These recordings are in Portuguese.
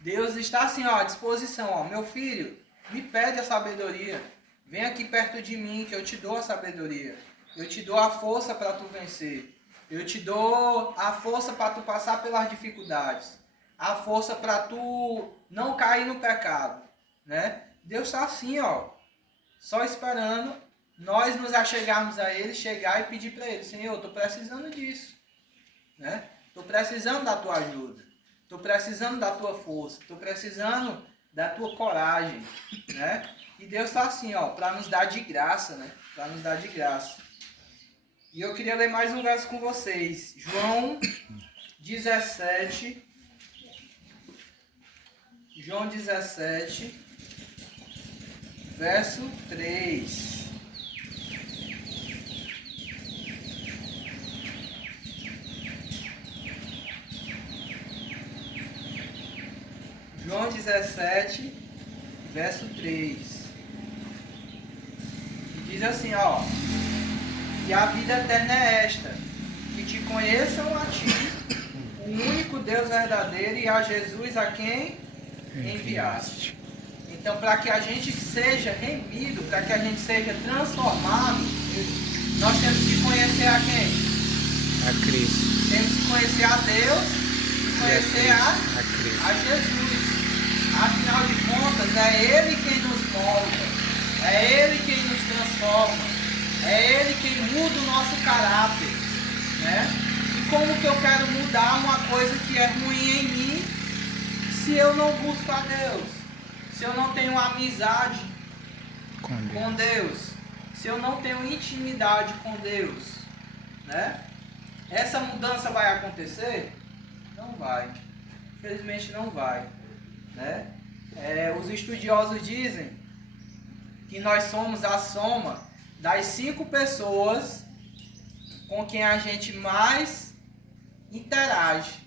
Deus está assim, ó, à disposição, ó. Meu filho, me pede a sabedoria. Vem aqui perto de mim que eu te dou a sabedoria. Eu te dou a força para tu vencer. Eu te dou a força para tu passar pelas dificuldades. A força para tu não cair no pecado, né? Deus está assim, ó, só esperando nós nos achegarmos a Ele, chegar e pedir para Ele, Senhor, eu estou precisando disso, né? Estou precisando da tua ajuda. Estou precisando da tua força. Estou precisando da tua coragem, né? E Deus está assim, ó, para nos dar de graça, né? Para nos dar de graça. E eu queria ler mais um verso com vocês. João 17. João 17, verso 3. João 17, verso 3. Que diz assim, ó. E a vida eterna é esta, que te conheçam a ti, o único Deus verdadeiro, e a Jesus a quem enviaste. Então, para que a gente seja remido, para que a gente seja transformado, nós temos que conhecer a quem? A Cristo. Temos que conhecer a Deus e conhecer a Jesus. Afinal de contas, é Ele quem nos molda, é Ele quem nos transforma, é Ele quem muda o nosso caráter, né? E como que eu quero mudar uma coisa que é ruim em mim se eu não busco a Deus? Se eu não tenho amizade com Deus? Se eu não tenho intimidade com Deus, né? Essa mudança vai acontecer? Não vai. Infelizmente não vai, né? Os estudiosos dizem que nós somos a soma das 5 pessoas com quem a gente mais interage.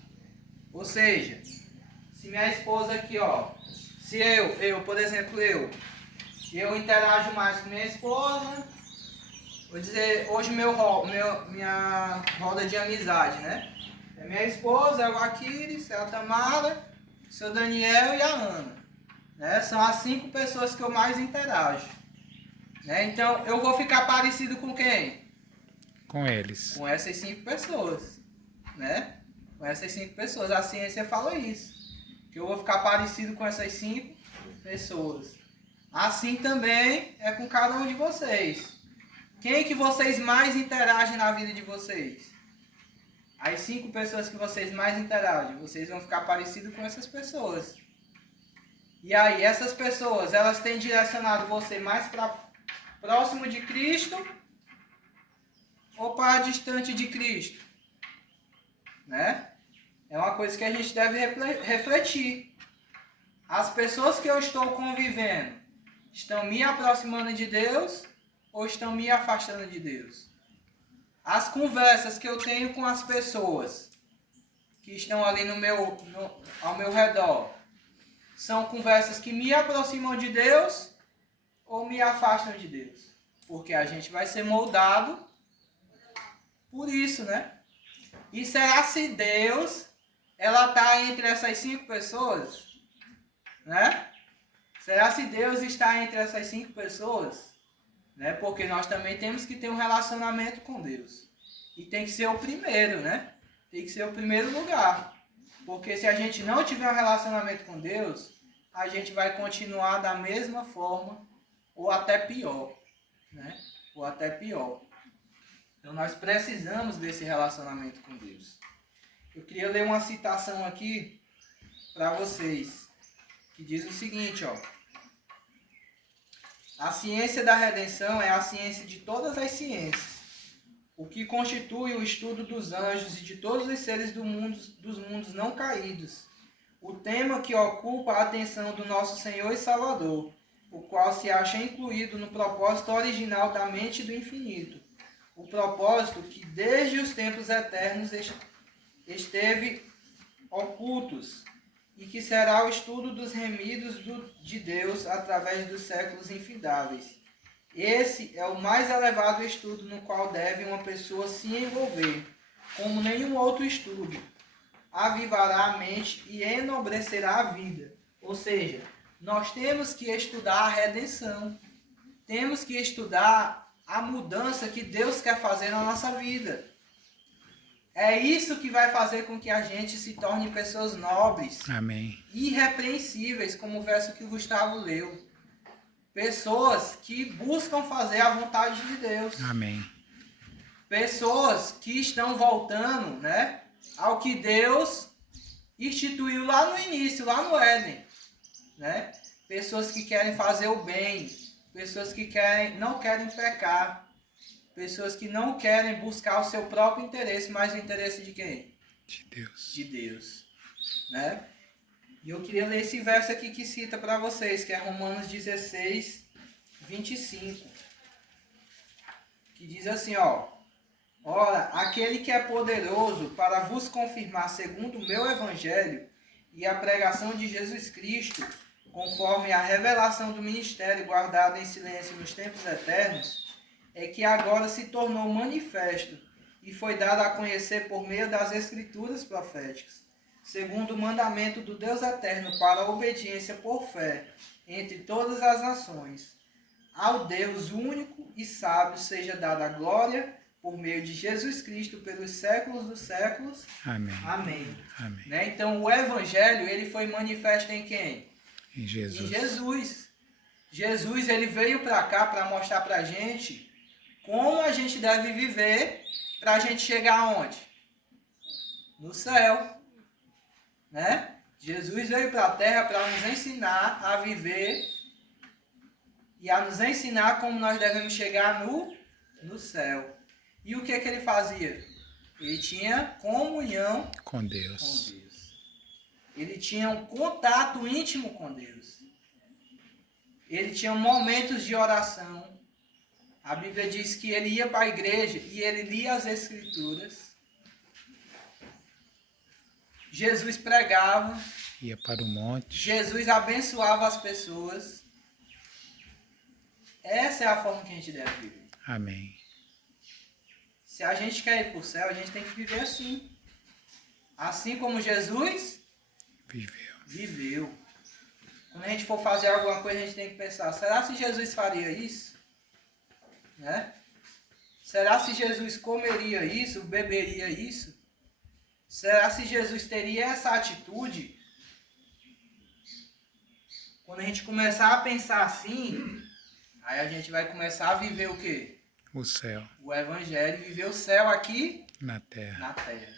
Ou seja, se minha esposa aqui, ó, se por exemplo, eu interajo mais com minha esposa, vou dizer, hoje minha roda de amizade, né? É minha esposa, é o Aquiles, é a Tamara, o seu Daniel e a Ana, né? São as 5 pessoas que eu mais interajo, né? Então, eu vou ficar parecido com quem? Com eles. Com essas 5 pessoas, né? Com essas 5 pessoas. A ciência fala isso, que eu vou ficar parecido com essas 5 pessoas. Assim também é com cada um de vocês. Quem que vocês mais interagem na vida de vocês? As 5 pessoas que vocês mais interagem, vocês vão ficar parecidos com essas pessoas. E aí, essas pessoas, elas têm direcionado você mais para próximo de Cristo ou para distante de Cristo? Né? É uma coisa que a gente deve refletir. As pessoas que eu estou convivendo estão me aproximando de Deus ou estão me afastando de Deus? As conversas que eu tenho com as pessoas que estão ali ao meu redor são conversas que me aproximam de Deus ou me afastam de Deus? Porque a gente vai ser moldado por isso, né? E será se Deus, ela está entre essas 5 pessoas? Né? Será se Deus está entre essas 5 pessoas? Né? Porque nós também temos que ter um relacionamento com Deus. E tem que ser o primeiro, né? Tem que ser o primeiro lugar. Porque se a gente não tiver um relacionamento com Deus, a gente vai continuar da mesma forma, ou até pior, né? Ou até pior. Então nós precisamos desse relacionamento com Deus. Eu queria ler uma citação aqui para vocês, que diz o seguinte, ó. A ciência da redenção é a ciência de todas as ciências, o que constitui o estudo dos anjos e de todos os seres dos mundos não caídos. O tema que ocupa a atenção do nosso Senhor e Salvador, o qual se acha incluído no propósito original da mente do infinito. O propósito que desde os tempos eternos esteve ocultos e que será o estudo dos remidos de Deus através dos séculos infindáveis. Esse é o mais elevado estudo no qual deve uma pessoa se envolver, como nenhum outro estudo. avivará a mente e enobrecerá a vida. Ou seja, nós temos que estudar a redenção. Temos que estudar a mudança que Deus quer fazer na nossa vida. É isso que vai fazer com que a gente se torne pessoas nobres. Amém. Irrepreensíveis, como o verso que o Gustavo leu. Pessoas que buscam fazer a vontade de Deus. Amém. Pessoas que estão voltando, né, ao que Deus instituiu lá no início, lá no Éden. Né? Pessoas que querem fazer o bem. Pessoas que não querem pecar. Pessoas que não querem buscar o seu próprio interesse, mas o interesse de quem? De Deus. De Deus. Né? E eu queria ler esse verso aqui que cita para vocês, que é Romanos 16, 25. Que diz assim, ó. Ora, aquele que é poderoso para vos confirmar segundo o meu evangelho e a pregação de Jesus Cristo, conforme a revelação do ministério guardado em silêncio nos tempos eternos, é que agora se tornou manifesto e foi dado a conhecer por meio das escrituras proféticas, segundo o mandamento do Deus eterno para a obediência por fé entre todas as nações. Ao Deus único e sábio seja dada a glória por meio de Jesus Cristo pelos séculos dos séculos. Amém. Amém. Amém. Né? Então o evangelho ele foi manifesto em quem? Em Jesus. Em Jesus. Jesus ele veio para cá para mostrar para a gente como a gente deve viver para a gente chegar aonde? No céu. Né? Jesus veio para a terra para nos ensinar a viver e a nos ensinar como nós devemos chegar no céu. E o que ele fazia? Ele tinha comunhão Com Deus. com Deus. Ele tinha um contato íntimo com Deus. Ele tinha momentos de oração. A Bíblia diz que ele ia para a igreja e ele lia as Escrituras. Jesus pregava. Ia para o monte. Jesus abençoava as pessoas. Essa é a forma que a gente deve viver. Amém. Se a gente quer ir para o céu, a gente tem que viver assim. Assim como Jesus viveu. Quando a gente for fazer alguma coisa, a gente tem que pensar, será se Jesus faria isso? Né? Será se Jesus comeria isso, beberia isso? Será se Jesus teria essa atitude? Quando a gente começar a pensar assim, aí a gente vai começar a viver o quê? O céu. O Evangelho, viver o céu aqui Na terra. na terra.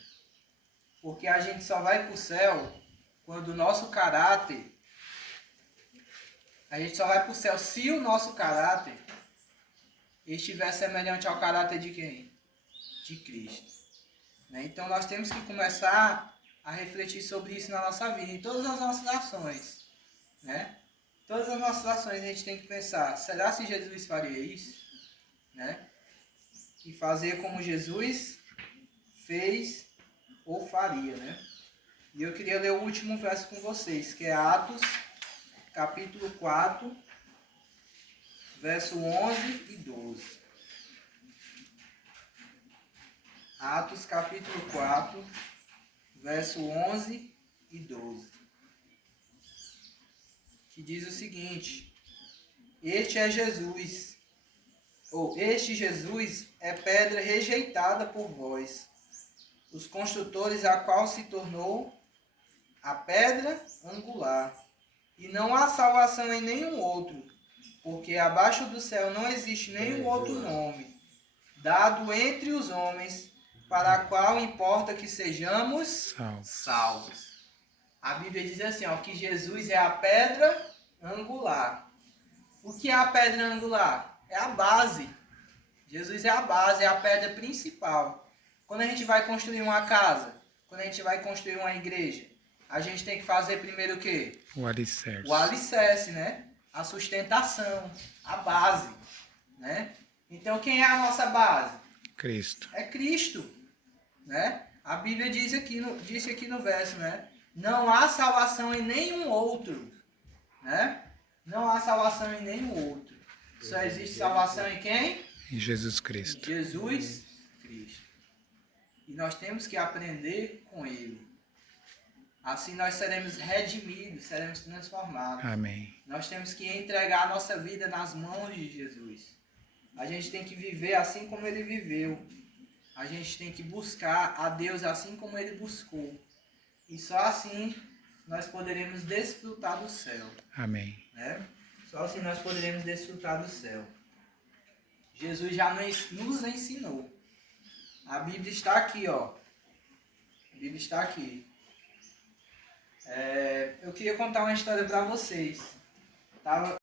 Porque a gente só vai para o céu quando o nosso caráter... A gente só vai para o céu se o nosso caráter estiver semelhante ao caráter de quem? De Cristo. Né? Então nós temos que começar a refletir sobre isso na nossa vida, em todas as nossas ações. Né? Todas as nossas ações a gente tem que pensar, será se Jesus faria isso? Né? E fazer como Jesus fez ou faria. Né? E eu queria ler o último verso com vocês, que é Atos, capítulo 4, verso 11 e 12. Atos, capítulo 4, verso 11 e 12. Que diz o seguinte: Este Jesus é pedra rejeitada por vós, os construtores, a qual se tornou a pedra angular. E não há salvação em nenhum outro, porque abaixo do céu não existe nenhum outro nome dado entre os homens, para a qual importa que sejamos salvos. A Bíblia diz assim, ó, que Jesus é a pedra angular. O que é a pedra angular? É a base. Jesus é a base, é a pedra principal. Quando a gente vai construir uma casa, quando a gente vai construir uma igreja, a gente tem que fazer primeiro o quê? O alicerce. O alicerce, né? A sustentação, a base, né? Então, quem é a nossa base? Cristo. É Cristo, né? A Bíblia disse aqui no verso, né? Não há salvação em nenhum outro, né? Não há salvação em nenhum outro. Só existe salvação em quem? Em Jesus Cristo. Em Jesus Cristo. E nós temos que aprender com Ele. Assim nós seremos redimidos, seremos transformados. Amém. Nós temos que entregar a nossa vida nas mãos de Jesus. A gente tem que viver assim como ele viveu. A gente tem que buscar a Deus assim como ele buscou. E só assim nós poderemos desfrutar do céu. Amém. Né? Só assim nós poderemos desfrutar do céu. Jesus já nos ensinou. A Bíblia está aqui, ó. A Bíblia está aqui. Eu queria contar uma história para vocês.